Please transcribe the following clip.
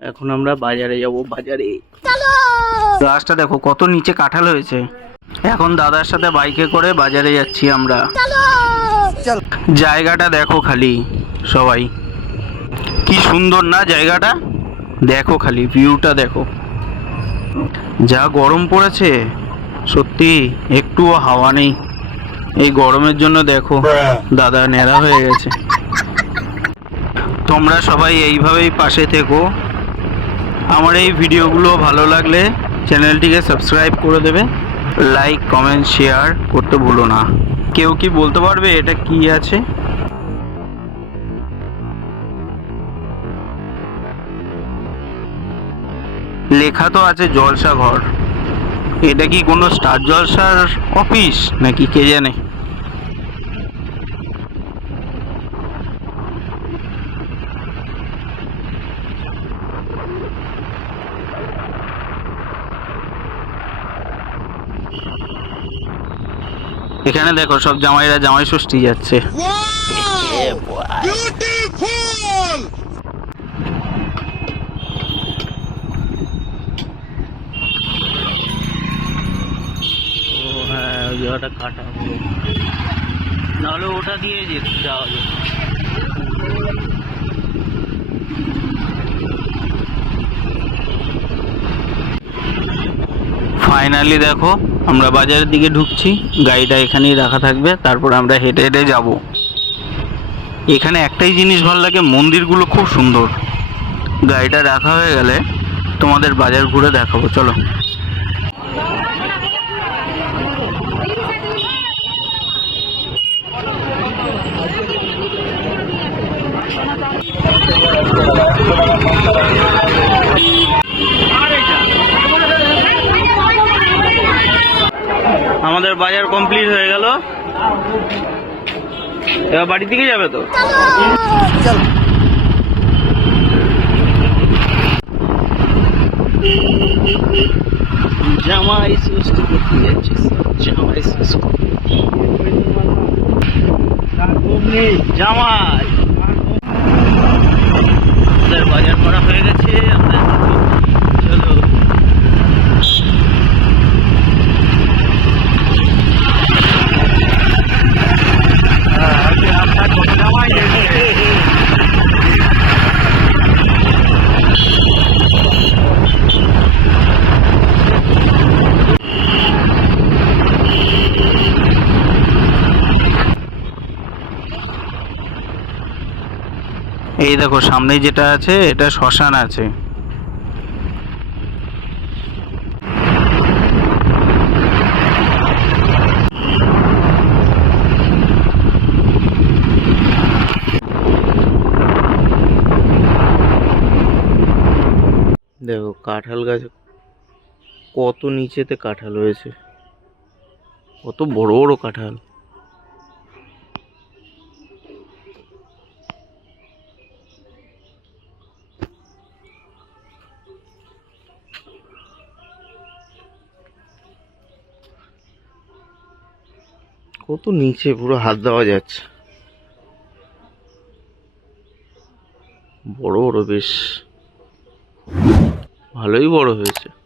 এখন আমরা বাজারে যাব বাজারে। গাছটা দেখো কত নিচে কাঁঠাল হয়েছে। এখন দাদার সাথে বাইকে করে বাজারে যাচ্ছি আমরা। জায়গাটা দেখো খালি সবাই। কি সুন্দর না জায়গাটা? দেখো খালি ভিউটা দেখো। যা গরম পড়েছে সত্যি একটুও হাওয়া নেই। এই গরমের জন্য দেখো দাদা ন্যাড়া হয়ে গেছে। তোমরা সবাই এইভাবেই পাশে থেকো। আমার এই ভিডিওগুলো ভালো লাগলে চ্যানেলটিকে সাবস্ক্রাইব করে দেবে। লাইক, কমেন্ট, শেয়ার করতে ভুলো না। কেউ কি বলতে পারবে এটা কি আছে? লেখা তো আছে জলসা ঘর এটা কি কোনো স্টার জলসার অফিস নাকি কে জানে? এখানে দেখো সব জামাইরা জামাই ষষ্ঠী যাচ্ছে Beautiful! ও হ্যাঁ কাটা নাহলে ওটা দিয়ে যেতে যাওয়া যাবে ফাইনালি দেখো, আমরা বাজারের দিকে ঢুকছি, গাড়িটা এখানেই রাখা থাকবে, তারপর আমরা হেঁটে হেঁটে যাব। এখানে একটাই জিনিস ভালো লাগে, মন্দিরগুলো খুব সুন্দর। গাড়িটা রাখা হয়ে গেলে তোমাদের বাজার ঘুরে দেখাবো, চলো। আমাদের বাজার কমপ্লিট হয়ে গেল। এবার বাড়ি থেকে যাবে তো? জামাই করতে যাচ্ছি, জামাই জামাই। আমাদের বাজার করা হয়ে গেছে আমরা এই দেখো সামনে যেটা আছে, এটা শ্মশান আছে। দেখো, কাঁঠাল গাছ কত নিচেতে কাঁঠাল হয়েছে। কত বড় বড় কাঁঠাল। কত নিচে পুরো হাত দেওয়া যাচ্ছে। বড় বড় বেশ। ভালোই বড় হয়েছে।